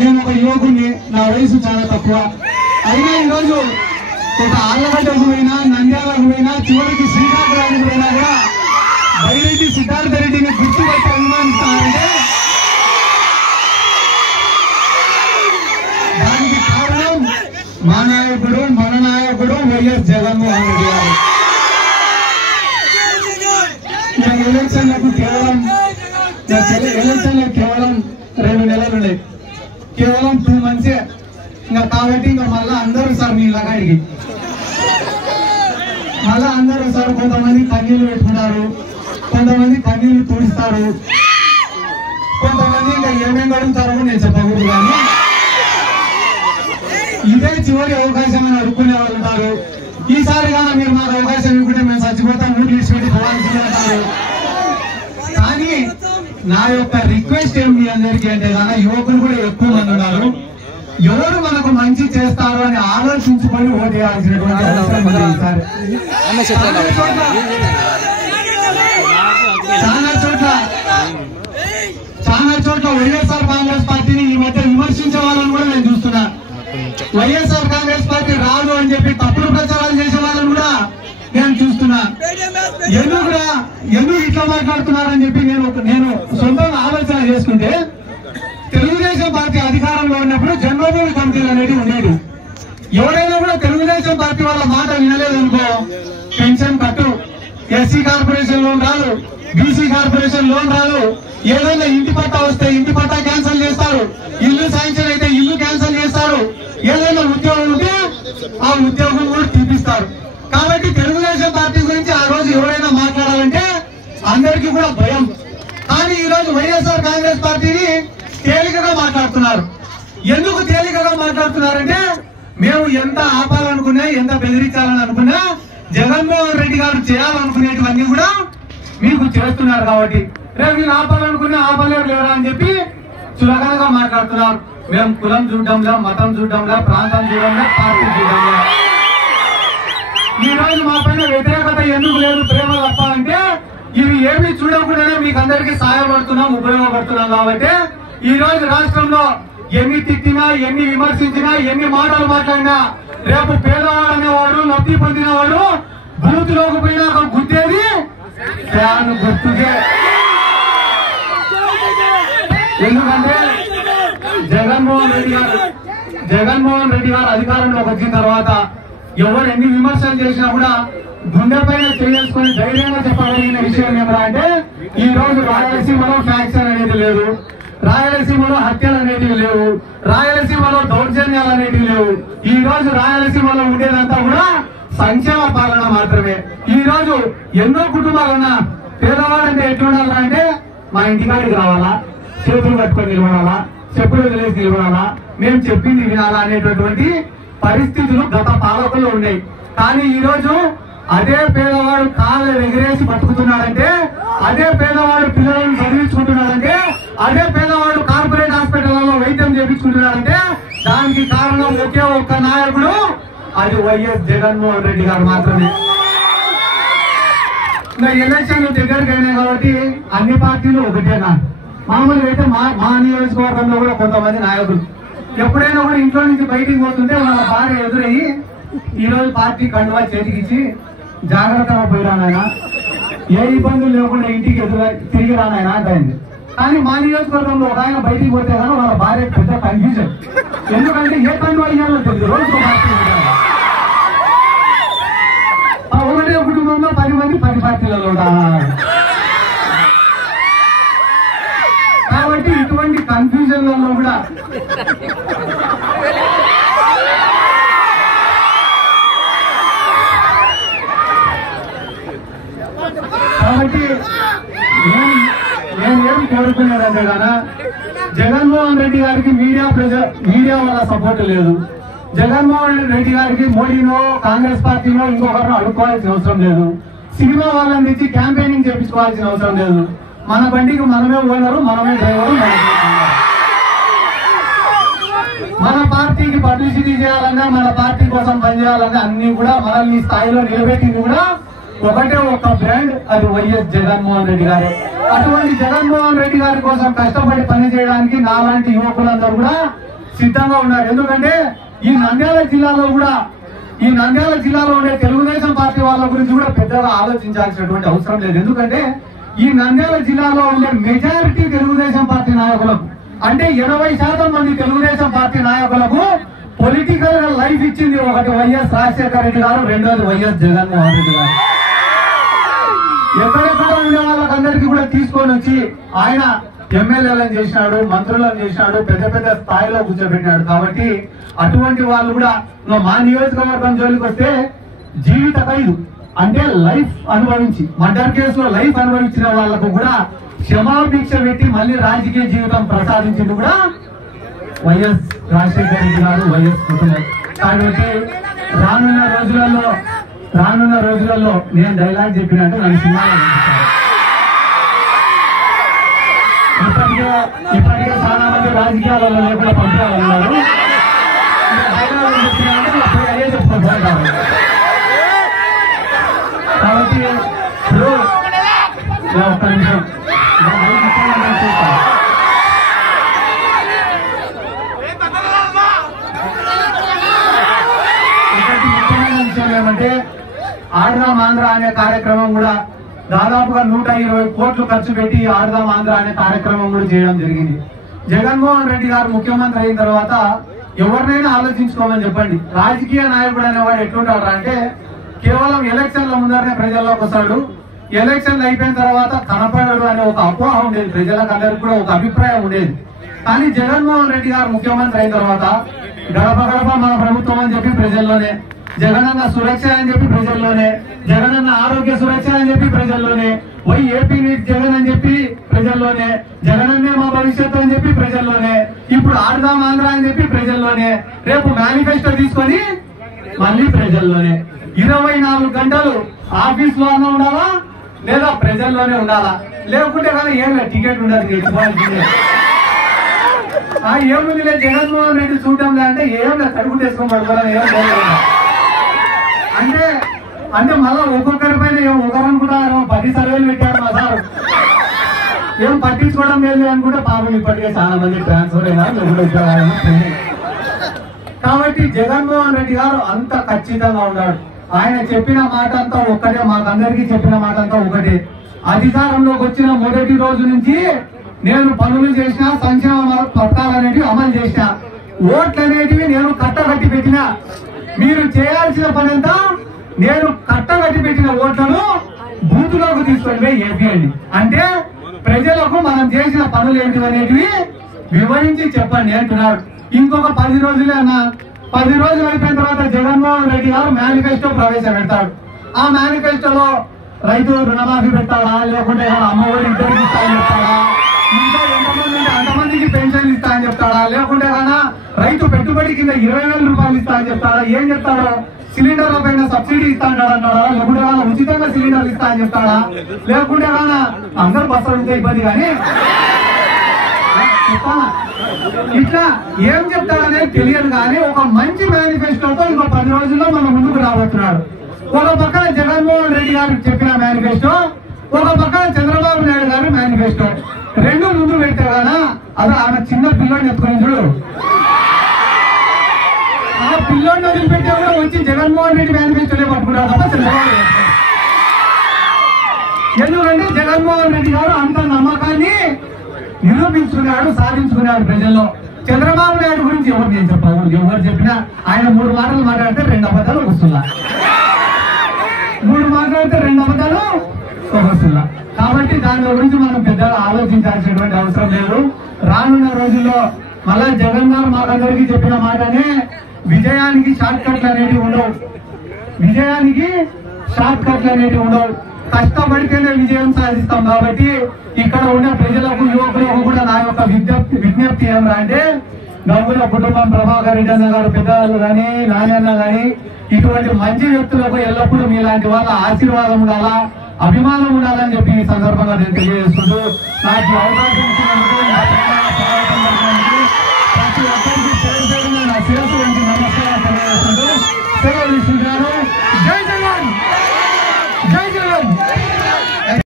నేను ఒక యువకుని, నా వయసు చాలా తక్కువ. అయినా ఈరోజు ఒక ఆళ్లగడ్డకు పోయినా, నంద్యాలకు పోయినా, చివరికి శ్రీకాకుళానికి పోయినా కూడా బైరెడ్డి సిద్ధార్థ రెడ్డిని గుర్తుపట్టి అభిమానిస్తారంటే దానికి కారణం మన నాయకుడు వైఎస్ జగన్మోహన్ రెడ్డి గారు. ఎలక్షన్లకు కేవలం 2 నెలలు ఉన్నాయి, కేవలం 2 months. ఇంకా కాబట్టి ఇంకా మళ్ళా అందరూ సార్ మీ లగాడికి మళ్ళా అందరూ సార్ కొంతమంది కన్నీళ్లు పెట్టుకుంటారు, కొంతమంది కన్నీళ్లు తుడుస్తారు, కొంతమంది ఇంకా ఏమేమి అడుగుతారో నేను చెప్పకూడదు. కానీ ఇదే చివరి అవకాశం అని అడుక్కునే వాళ్ళు ఉంటారు. ఈసారి కానీ మీరు మాకు అవకాశం ఇవ్వకుంటే మేము చచ్చిపోతాం, ఊరు విడిచిపెట్టి పోవాల్సింది అంటారు. కానీ నా యొక్క రిక్వెస్ట్ ఏం మీ అందరికీ అంటే కానీ యువకులు కూడా ఎక్కువ మంది ఉన్నారు. ఎవరు మనకు మంచి చేస్తారు అని ఆలోచించుకొని ఓటు వేయాల్సినటువంటి అవసరం ఉంది. ఈసారి చాలా చోట్ల వైఎస్ఆర్ కాంగ్రెస్ పార్టీని ఈ మధ్య విమర్శించే వాళ్ళని కూడా నేను చూస్తున్నా. వైఎస్ఆర్ కాంగ్రెస్ పార్టీ రాదు అని చెప్పి తప్పుడు ప్రచారాలు చేసే వాళ్ళని కూడా నేను చూస్తున్నా. ఎందుకు ఇట్లా మాట్లాడుతున్నారని చెప్పి నేను సొంతంగా ఆలోచన చేసుకుంటే, తెలుగుదేశం పార్టీ అధికారంలో ఉన్నప్పుడు జన్మభూమి కమిటీలు అనేవి ఉండేది. ఎవరైనా కూడా తెలుగుదేశం పార్టీ వాళ్ళ మాట వినలేదనుకో, పెన్షన్ కట్టు, ఎస్సీ కార్పొరేషన్ లోన్ రాదు, బీసీ కార్పొరేషన్ లోన్ రాదు, ఏదైనా ఇంటి పట్టా వస్తే ఇంటి పట్టా క్యాన్సిల్ చేస్తారు, ఇల్లు శాంక్షన్ అయితే ఇల్లు క్యాన్సిల్ చేస్తారు, ఏదైనా ఉద్యోగం ఉంటే ఆ ఉద్యోగం కూడా తీపిస్తారు. కాబట్టి తెలుగుదేశం పార్టీ గురించి ఆ రోజు ఎవరైనా మాట్లాడాలంటే అందరికీ కూడా భయం. కానీ ఈ రోజు వైఎస్ఆర్ కాంగ్రెస్ పార్టీని తేలికగా మాట్లాడుతున్నారు. ఎందుకు తేలికగా మాట్లాడుతున్నారంటే, మేము ఎంత ఆపాలనుకున్నా, ఎంత బెదిరించాలని అనుకున్నా, జగన్మోహన్ రెడ్డి గారు చేయాలనుకునేటివన్నీ కూడా మీకు చేస్తున్నారు. కాబట్టి రేపు మీరు ఆపాలనుకున్నా ఆపలేరు లేరా అని చెప్పి చులకనగా మాట్లాడుతున్నారు. మేము కులం చూడడంలా, మతం చూడడంలా, ప్రాంతం చూడడంలా, పార్టీ చూడడంలా. ఈ రోజు మా పైన వ్యతిరేకత ఎందుకు లేదు, ప్రేమ తప్ప అంటే ఇవి ఏమి చూడకుండానే మీకు అందరికీ సహాయపడుతున్నాం, ఉపయోగపడుతున్నాం. కాబట్టి ఈ రోజు రాష్ట్రంలో ఎన్ని తిట్టినా, ఎన్ని విమర్శించినా, ఎన్ని మాటలు మాట్లాడినా రేపు పేదవాడు అనేవాడు, లబ్ధి పొందినవాడు బూత్ లోకి పోయినా గుద్దేది ఫ్యాన్ గుర్తుకే. ఎందుకంటే జగన్మోహన్ రెడ్డి గారు అధికారంలోకి వచ్చిన తర్వాత ఎవరు ఎన్ని విమర్శలు చేసినా కూడా గుండె పైన చేసుకుని ధైర్యంగా చెప్పగలిగిన విషయం ఏమరా అంటే, ఈ రోజు రాయలసీమలో ఫ్యాక్షన్ అనేది లేదు, రాయలసీమలో హత్యలు అనేటివి లేవు, రాయలసీమలో దౌర్జన్యాలు అనేటివి లేవు. ఈ రోజు రాయలసీమలో ఉండేదంతా కూడా సంక్షేమ పాలన మాత్రమే. ఈ రోజు ఎన్నో కుటుంబాలున్నా పేదవాడంటే ఎట్లుండాలా అంటే, మా ఇంటికాడికి రావాలా, చేతులు కట్టుకొని నిలబడాలా, చెప్పులు వదిలేసి నిలబడాలా, మేము చెప్పింది వినాలా అనేటటువంటి పరిస్థితులు గత పాలకులు ఉన్నాయి. కానీ ఈ రోజు అదే పేదవాడు కాళ్ళు ఎగిరేసి బతుకుతున్నాడంటే, అదే పేదవాడు పిల్లలను చదివించుకుంటున్నాడంటే, అదే పేదవాడు కార్పొరేట్ హాస్పిటల్లో వైద్యం చేయించుకుంటున్నాడంటే దానికి కారణం ఒకే ఒక్క నాయకుడు, అది వైఎస్ జగన్మోహన్ రెడ్డి గారు మాత్రమే. ఇంకా ఎలక్షన్లు దగ్గరికి అయినాయి కాబట్టి అన్ని పార్టీలు ఒకటేనా. మామూలుగా అయితే మా నియోజకవర్గంలో కూడా కొంతమంది నాయకులు ఎప్పుడైనా కూడా ఇంట్లో నుంచి బయటికి పోతుంటే వాళ్ళ భార్య ఎదురయ్యి, ఈ రోజు పార్టీ కండువా చేతికిచ్చి జాగ్రత్తగా పోయిరానాయన, ఏ ఇబ్బందులు లేకుండా ఇంటికి తిరిగి రానాయన అంటాయింది. కానీ మా నియోజకవర్గంలో ఒక ఆయన బయటికి పోతే కానీ వాళ్ళ భార్య పెద్ద కన్ఫ్యూజన్. ఎందుకంటే ఏ కండువా అయ్యాలో తెలియదు. రోజు ఒకటే కుటుంబంలో 10 మంది 10 పార్టీలలో ఉంటారు. కాబట్టి ఇటువంటి కన్ఫ్యూజన్లలో కూడా కాబట్టి నేను ఏం కోరుకున్నానంటే కదా, జగన్మోహన్ రెడ్డి గారికి మీడియా వల్ల సపోర్ట్ లేదు. జగన్మోహన్ రెడ్డి గారికి మోడీనో కాంగ్రెస్ పార్టీనో ఇంకొకరినో అడుక్కోవాల్సిన అవసరం లేదు. సినిమా వాళ్ళని తెచ్చి క్యాంపెయినింగ్ చేయించుకోవాల్సిన అవసరం లేదు. మన బండికి మనమే ఓనరు, మనమే డ్రైవరు. మన పార్టీకి పబ్లిసిటీ చేయాలన్నా, మన పార్టీ కోసం పనిచేయాలన్నా అన్ని కూడా మనల్ని స్థాయిలో నిలబెట్టింది కూడా ఒకటే ఒక్క బ్రాండ్, అది వైఎస్ జగన్మోహన్ రెడ్డి గారే. అటువంటి జగన్మోహన్ రెడ్డి గారి కోసం కష్టపడి పనిచేయడానికి నాలాంటి యువకులందరూ కూడా సిద్ధంగా ఉన్నారు. ఎందుకంటే ఈ నంద్యాల జిల్లాలో ఉండే తెలుగుదేశం పార్టీ వాళ్ళ గురించి కూడా పెద్దగా ఆలోచించాల్సినటువంటి అవసరం లేదు. ఎందుకంటే ఈ నంద్యాల జిల్లాలో ఉండే మెజారిటీ తెలుగుదేశం పార్టీ నాయకులకు, అంటే 80% మంది తెలుగుదేశం పార్టీ నాయకులకు పొలిటికల్ గా లైఫ్ ఇచ్చింది ఒకటి వైఎస్ రాజశేఖర రెడ్డి గారు, రెండోది వైఎస్ జగన్మోహన్ రెడ్డి గారు. ఎక్కడెక్కడ ఉండే వాళ్ళకందరికీ కూడా తీసుకొని వచ్చి ఆయన ఎమ్మెల్యేలను చేసినాడు, మంత్రులను చేసినాడు, పెద్ద పెద్ద స్థాయిలో కూర్చోబెట్టినాడు. కాబట్టి అటువంటి వాళ్ళు కూడా మా నియోజకవర్గం జోలికి వస్తే జీవిత ఖైదు అంటే లైఫ్ అనుభవించి, మర్డర్ కేసులో లైఫ్ అనుభవించిన వాళ్లకు కూడా క్షమాభిక్ష పెట్టి మళ్ళీ రాజకీయ జీవితం ప్రసాదించింది కూడా వైఎస్ రాజశేఖర రెడ్డి గారు, వైఎస్ కుటుంబం. కాబట్టి రానున్న రోజులలో నేను డైలాగ్ చెప్పినట్టు నన్ను సినిమాలో ఇప్పటికే చాలా మంది రాజకీయాలలో లేకుండా పంపించాలన్నారు. అదే చెప్పుకుంటారు. కాబట్టి ఒక్క నిమిషం ఏమంటే ఆడదాం ఆంధ్ర అనే కార్యక్రమం కూడా దాదాపుగా 120 కోట్లు ఖర్చు పెట్టి ఆడదాం ఆంధ్ర అనే కార్యక్రమం కూడా చేయడం జరిగింది. జగన్మోహన్ రెడ్డి గారు ముఖ్యమంత్రి అయిన తర్వాత ఎవరినైనా ఆలోచించుకోమని చెప్పండి. రాజకీయ నాయకుడు అనేవాడు ఎట్లుంటాడు అంటే కేవలం ఎలక్షన్ల ముందరనే ప్రజల్లోకి వస్తాడు, ఎలక్షన్లు అయిపోయిన తర్వాత కనపడడు అనే ఒక అపోహ ఉండేది, ప్రజలకు అందరికి కూడా ఒక అభిప్రాయం ఉండేది. కానీ జగన్మోహన్ రెడ్డి గారు ముఖ్యమంత్రి అయిన తర్వాత గడప గడప మన ప్రభుత్వం అని చెప్పి ప్రజల్లోనే, జగనన్న సురక్ష అని చెప్పి ప్రజల్లోనే, జగనన్న ఆరోగ్య సురక్ష అని చెప్పి ప్రజల్లోనే, వై ఏపీ నీట్ జగన్ అని చెప్పి ప్రజల్లోనే, జగనన్నే మా భవిష్యత్తు అని చెప్పి ప్రజల్లోనే, ఇప్పుడు ఆడదాం ఆంధ్ర అని చెప్పి ప్రజల్లోనే, రేపు మేనిఫెస్టో తీసుకొని మళ్ళీ ప్రజల్లోనే. 24 గంటలు ఆఫీస్ లో అన్నా ఉండాలా లేదా ప్రజల్లోనే ఉండాలా, లేకుంటే కానీ ఏం టికెట్ ఉండదు. ఏముంది లేదు జగన్మోహన్ రెడ్డి చూడటం లేదంటే ఏం లేదు, తడుగులు వేసుకొని పడుకోవాలని ఏం లేదు. అంటే మళ్ళా ఒక్కొక్కరి పైన ఒకరు అనుకుంటారు 10 సర్వేలు పెట్టాడు మా సార్, ఏం పట్టించుకోవడం లేదు అనుకుంటే పాపం ఇప్పటికే చాలా మంది ట్రాన్స్ఫర్ అయినారు. కాబట్టి జగన్మోహన్ రెడ్డి గారు అంత ఖచ్చితంగా ఉన్నాడు. ఆయన చెప్పిన మాట అంతా ఒక్కటే, మాకందరికీ చెప్పిన మాట అంతా ఒకటే. అధికారంలోకి వచ్చిన మొదటి రోజు నుంచి నేను పనులు చేసిన, సంక్షేమ పథకాలు అనేటివి అమలు చేసిన, ఓట్లు అనేటివి నేను కట్టగట్టి పెట్టిన. మీరు చేయాల్సిన పని అంతా నేను కట్టగట్టి పెట్టిన ఓట్లను బూతులోకి తీసుకొని ఏపీయండి. అంటే ప్రజలకు మనం చేసిన పనులు ఏంటి అనేటివి వివరించి చెప్పండి అంటున్నాడు. ఇంకొక 10 రోజులే అన్న, 10 రోజులు అయిపోయిన తర్వాత జగన్మోహన్ రెడ్డి గారు మేనిఫెస్టో ప్రవేశపెడతాడు. ఆ మేనిఫెస్టోలో రైతు రుణమాఫీ పెట్టాడా, లేకుంటే అమ్మఒడి ఇద్దరికి ఇస్తానని చెప్తాడా, ఇంకా ఎంతమంది ఉంటే అంతమందికి పెన్షన్ ఇస్తా అని చెప్తాడా, లేకుంటే కానీ రైతు పెట్టుబడి కింద 20,000 రూపాయలు ఇస్తా అని చెప్తాడా, ఏం చెప్తాడో, సిలిండర్ల పైన సబ్సిడీ ఇస్తా అంటాడా, లేకుంటే కానీ ఉచితంగా సిలిండర్లు ఇస్తా అని చెప్తాడా, లేకుంటే కానీ అందరు బస్సులు ఉంటే ఇబ్బంది కానీ ఇట్లా ఏం చెప్తాడనేది తెలియదు. కానీ ఒక మంచి మేనిఫెస్టోతో ఇంకో 10 రోజుల్లో మన ముందుకు రాబోతున్నాడు. ఒక పక్కన జగన్మోహన్ రెడ్డి గారు చెప్పిన మేనిఫెస్టో, ఒక పక్కన చంద్రబాబు నాయుడు గారి మేనిఫెస్టో, రెండు ముందు పెడితే కదా అది ఆమె చిన్న పిల్లోడిని ఎత్తుకుని చూడు, ఆ పిల్లోడిని వదిలిపెట్టే కూడా వచ్చి జగన్మోహన్ రెడ్డి మేనిఫెస్టోనే పట్టుకున్నాడు తప్ప చంద్రబాబు. ఎందుకంటే జగన్మోహన్ రెడ్డి గారు అంత నమ్మకాన్ని నిరూపించుకున్నాడు, సాధించుకున్నాడు ప్రజల్లో. చంద్రబాబు నాయుడు గురించి ఎవరు నేను చెప్పాను, ఎవరు చెప్పినా ఆయన 3 మాటలు మాట్లాడితే 2 అబద్ధాలు వస్తున్నా, 3 మాట్లాడితే 2 అబద్ధాలు వస్తున్నా. కాబట్టి దాని గురించి మనం పెద్దగా ఆలోచించాల్సినటువంటి అవసరం లేదు. రానున్న రోజుల్లో మళ్ళా జగన్ గారు మాకందరికీ చెప్పిన మాటనే, విజయానికి షార్ట్ కట్లు అనేవి ఉండవు, విజయానికి షార్ట్ కట్లు అనేవి ఉండవు, కష్టపడితేనే విజయం సాధిస్తాం. కాబట్టి ఇక్కడ ఉన్న ప్రజలకు, యువకులకు కూడా నా యొక్క విజ్ఞప్తి ఏమరా అంటే, గంగుల కుటుంబం, ప్రభాకర్ రెడ్డి అన్న గారు పెద్దవాళ్ళు కానీ, నాని అన్న కానీ, ఇటువంటి మంచి వ్యక్తులకు ఎల్లప్పుడూ మీలాంటి వాళ్ళ ఆశీర్వాదం ఉండాలా, అభిమానం ఉండాలని చెప్పి ఈ సందర్భంగా నేను తెలియజేసుకుంటూ నాకు అవకాశం